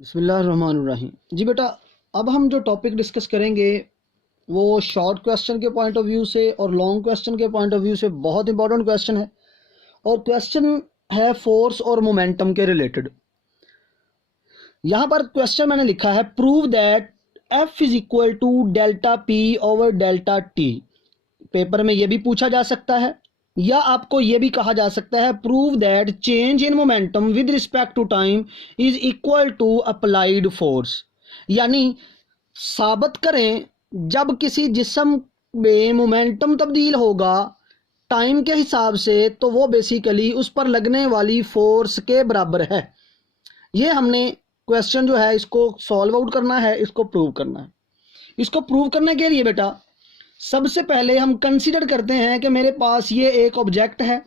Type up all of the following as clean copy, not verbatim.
बिस्मिल्लाहिर्रहमानिर्रहीम। जी बेटा, अब हम जो टॉपिक डिस्कस करेंगे वो शॉर्ट क्वेश्चन के पॉइंट ऑफ व्यू से और लॉन्ग क्वेश्चन के पॉइंट ऑफ व्यू से बहुत इंपॉर्टेंट क्वेश्चन है। और क्वेश्चन है फोर्स और मोमेंटम के रिलेटेड। यहाँ पर क्वेश्चन मैंने लिखा है, prove that F is equal to delta P over delta T. Paper में ये भी पूछा जा सकता है या आपको ये भी कहा जा सकता है, prove that change in momentum with respect to time is equal to applied force. यानी साबित करें जब किसी जिस्म में मोमेंटम तब्दील होगा टाइम के हिसाब से तो वो बेसिकली उस पर लगने वाली फोर्स के बराबर है। ये हमने क्वेश्चन जो है इसको सॉल्व आउट करना है, इसको प्रूव करना है। इसको प्रूव करने के लिए बेटा सबसे पहले हम कंसीडर करते हैं कि मेरे पास ये एक ऑब्जेक्ट है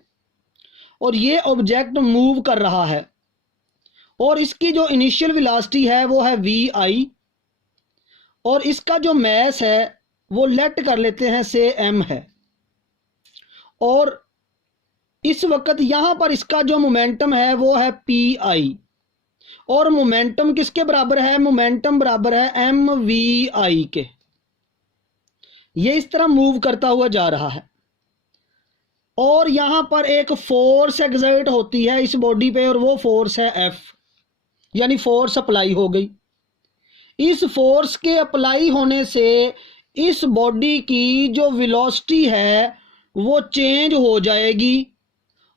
और ये ऑब्जेक्ट मूव कर रहा है और इसकी जो इनिशियल वेलोसिटी है वो है वी आई और इसका जो मैस है वो लेट कर लेते हैं से एम है। और इस वक्त यहां पर इसका जो मोमेंटम है वो है पी आई और मोमेंटम किसके बराबर है? मोमेंटम बराबर है एम वी आई के। ये इस तरह मूव करता हुआ जा रहा है और यहां पर एक फोर्स एक्सर्ट होती है इस बॉडी पे और वो फोर्स है एफ, यानी फोर्स अप्लाई हो गई। इस फोर्स के अप्लाई होने से इस बॉडी की जो वेलोसिटी है वो चेंज हो जाएगी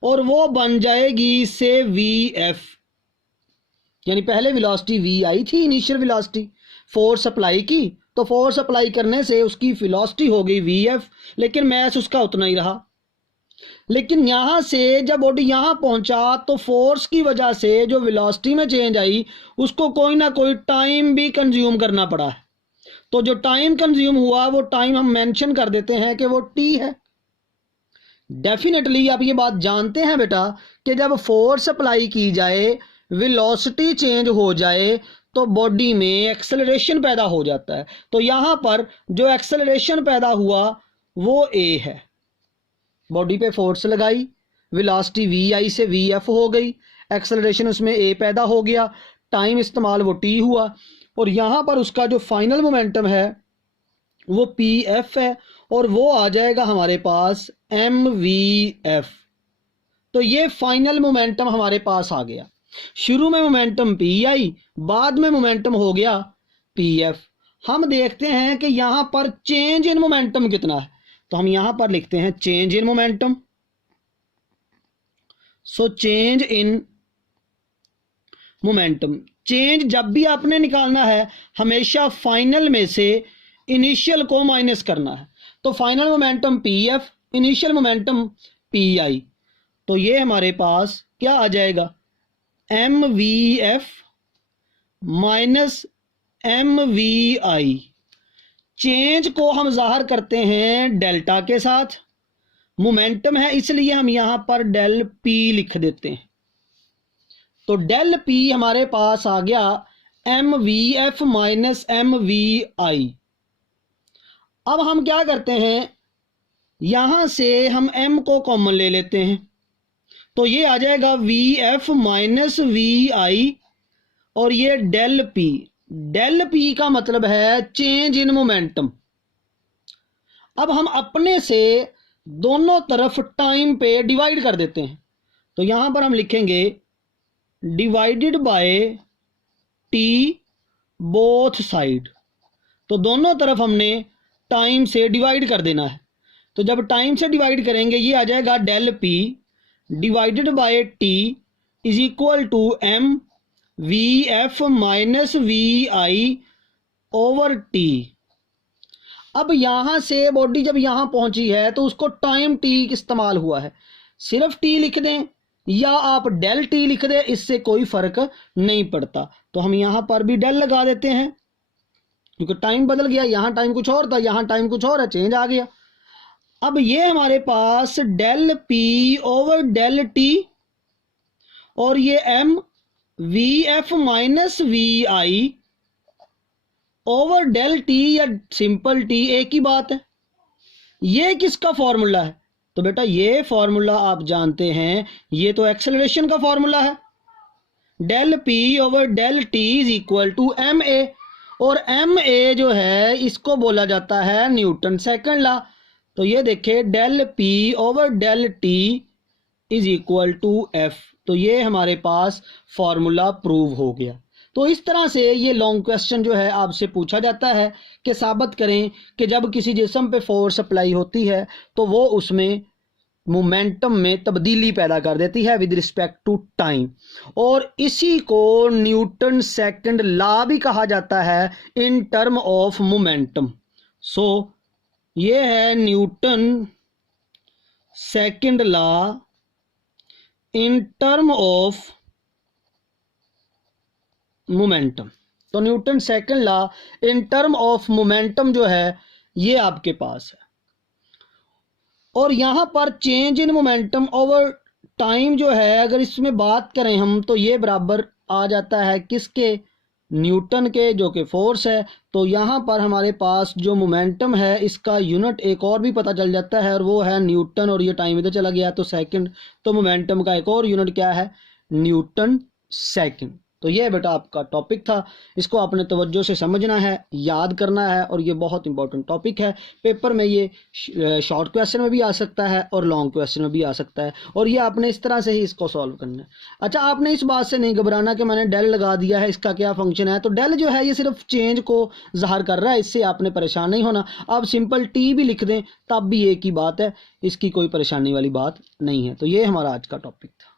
और वो बन जाएगी से वी एफ। यानी पहले वेलोसिटी वी आई थी, इनिशियल वेलोसिटी, फोर्स अप्लाई की तो फोर्स अप्लाई करने से उसकी वेलोसिटी हो गई वी एफ, लेकिन मैस उसका उतना ही रहा। लेकिन यहां से जब बॉडी यहां पहुंचा तो फोर्स की वजह से जो वेलोसिटी में चेंज आई उसको कोई ना कोई टाइम भी कंज्यूम करना पड़ा है। तो जो टाइम कंज्यूम हुआ वो टाइम हम मेंशन कर देते हैं कि वो टी है। डेफिनेटली आप ये बात जानते हैं बेटा कि जब फोर्स अप्लाई की जाए, वेलोसिटी चेंज हो जाए तो बॉडी में एक्सेलरेशन पैदा हो जाता है। तो यहां पर जो एक्सेलरेशन पैदा हुआ वो ए है। बॉडी पे फोर्स लगाई, वेलोसिटी वी आई से वी एफ हो गई, एक्सेलरेशन उसमें ए पैदा हो गया, टाइम इस्तेमाल वो टी हुआ और यहां पर उसका जो फाइनल मोमेंटम है वो पी एफ है और वो आ जाएगा हमारे पास एम वी एफ। तो ये फाइनल मोमेंटम हमारे पास आ गया। शुरू में मोमेंटम पी आई, बाद में मोमेंटम हो गया पी एफ। हम देखते हैं कि यहां पर चेंज इन मोमेंटम कितना है, तो हम यहां पर लिखते हैं change in momentum. So change in momentum, change जब भी आपने निकालना है हमेशा फाइनल में से इनिशियल को माइनस करना है। तो final momentum P F, initial momentum P I, तो ये हमारे पास क्या आ जाएगा? M V F minus M we I. Change को हम जाहिर करते हैं डेल्टा के साथ, मोमेंटम है इसलिए हम यहां पर डेल पी लिख देते हैं। तो डेल पी हमारे पास आ गया m V F minus M we i. अब हम क्या करते हैं, यहां से हम m को कॉमन ले लेते हैं तो ये आ जाएगा वी एफ माइनस वी आई और ये डेल पी। डेल पी का मतलब है चेंज इन मोमेंटम। अब हम अपने से दोनों तरफ टाइम पे डिवाइड कर देते हैं तो यहां पर हम लिखेंगे divided by T both side. तो दोनों तरफ हमने टाइम से डिवाइड कर देना है। तो जब टाइम से डिवाइड करेंगे ये आ जाएगा del P divided by T is equal to M V F minus we I over T. अब यहां से बॉडी जब यहां पहुंची है तो उसको टाइम टी इस्तेमाल हुआ है, सिर्फ टी लिख दें या आप डेल टी लिख दें, इससे कोई फर्क नहीं पड़ता। तो हम यहां पर भी डेल लगा देते हैं क्योंकि टाइम बदल गया, यहां टाइम कुछ और था, यहां टाइम कुछ और है, चेंज आ गया। अब ये हमारे पास del P over del t और ये m V F minus we I over del t या सिंपल टी, एक ही बात है। ये किसका फॉर्मूला है? तो बेटा ये फॉर्मूला आप जानते हैं, ये तो एक्सेलरेशन का फॉर्मूला है। Del P over del T is equal to M A, और एम ए जो है इसको बोला जाता है न्यूटन सेकंड लॉ। तो ये देखिए del P over del T is equal to F, तो ये हमारे पास फॉर्मूला प्रूव हो गया। तो इस तरह से ये लॉन्ग क्वेश्चन जो है आपसे पूछा जाता है कि साबित करें कि जब किसी जिस्म पे फोर्स अप्लाई होती है तो वो उसमें मोमेंटम में तब्दीली पैदा कर देती है विद रिस्पेक्ट टू टाइम, और इसी को न्यूटन सेकंड लॉ भी कहा जाता है in term of momentum. So ये है Newton second law in term of momentum. तो Newton second law in term of momentum जो है ये आपके पास है, और यहां पर change in momentum over time जो है अगर इसमें बात करें हम तो ये बराबर आ जाता है किसके, न्यूटन के, जो कि फोर्स है। तो यहाँ पर हमारे पास जो मोमेंटम है इसका यूनिट एक और भी पता चल जाता है और वो है न्यूटन, और ये टाइम इधर चला गया तो सेकंड, तो मोमेंटम का एक और यूनिट क्या है, न्यूटन सेकंड। तो ये बेटा आपका टॉपिक था, इसको आपने तवज्जो से समझना है, याद करना है, और ये बहुत इंपॉर्टेंट टॉपिक है। पेपर में ये शॉर्ट क्वेश्चन में भी आ सकता है और लॉन्ग क्वेश्चन में भी आ सकता है, और ये आपने इस तरह से ही इसको सॉल्व करना है। अच्छा, आपने इस बात से नहीं घबराना कि मैंने डेल लगा दिया है, इसका क्या फंक्शन है। तो डेल जो है ये सिर्फ चेंज को ज़ाहिर कर रहा है, इससे आपने परेशान नहीं होना। आप सिंपल टी भी लिख दें तब भी एक ही बात है, इसकी कोई परेशानी वाली बात नहीं है। तो ये हमारा आज का टॉपिक था।